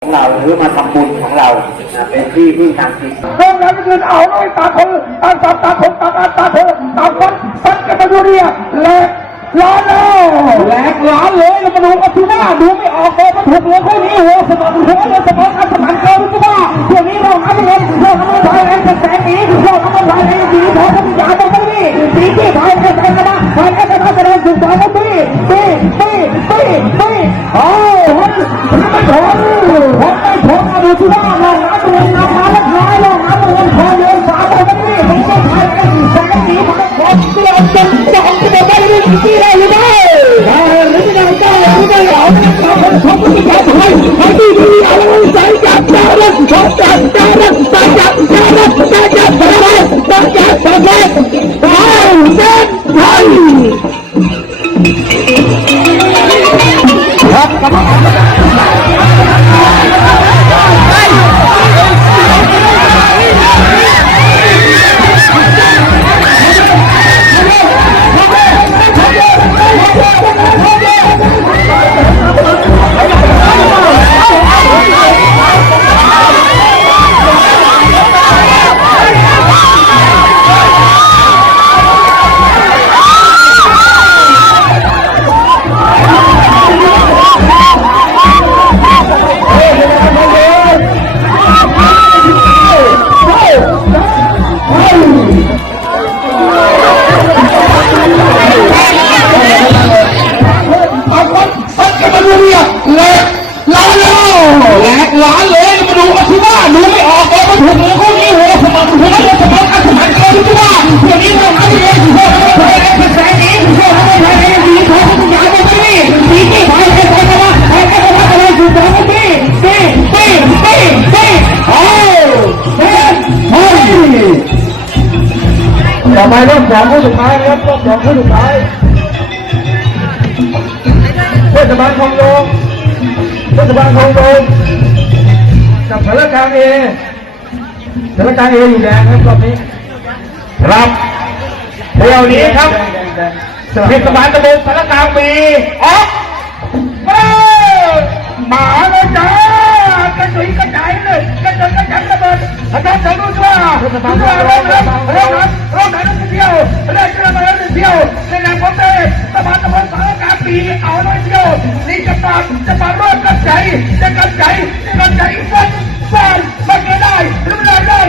ของเราหรือมาทำบุญของเรานะเป็นที่พึ่งทางจิตเรื่องนั้นคือเอาหน่อยตาคนตาตาตาคนตาตาตาเธอตาคนสันกันมาดูเรียแหลกล้านแล้วแหลกล้านเลยแล้วมาดูก็คือว่าดูไม่ออกเลยมาถูกเหลือคนนี้หัวสมองหัว เเนี่ยแหลกล้านแล้วแหลกล้านเลยมาดูกันที่ว่าดูไม่ออกเลยมาถูกเลยคู่นี้หัวสมองหัวเลยสมองอันสมานเกินที่ว่าเที่ยวนี้เราหาไม่เงินเราทำไม่ได้แรงแสงนี้เราทำไม่ได้แรงดีพอทำยาตรงนี้สีที่ถ่ายแค่แสงกันนะถ่ายแค่แสงกันนะสุดสองปีปีปีปีปีโอ้เฮ้ยเฮ้ยต่อไปรอบสองคู่สุดท้ายนะครับรอบสองคู่สุดท้ายเท ศบาลคลองโยงเทศบาลคลองโยงกับสารกลางเอสารกลางเออยู่แดงครับรอบนี้ครับเที่ยวนี้ครับเทศบาลตำบลสารกลางมีออกเอ้ยหมาเลยจ้ากระจุยกระจายเลยกระจุยกระจายระเบิดอาจารย์จะรู้ว่ารู้ว่าเรา นี่จะมาจะมาร่วมกับใจจะกับใจจะกับใจฟันฟันมันก็ได้ทำอะได้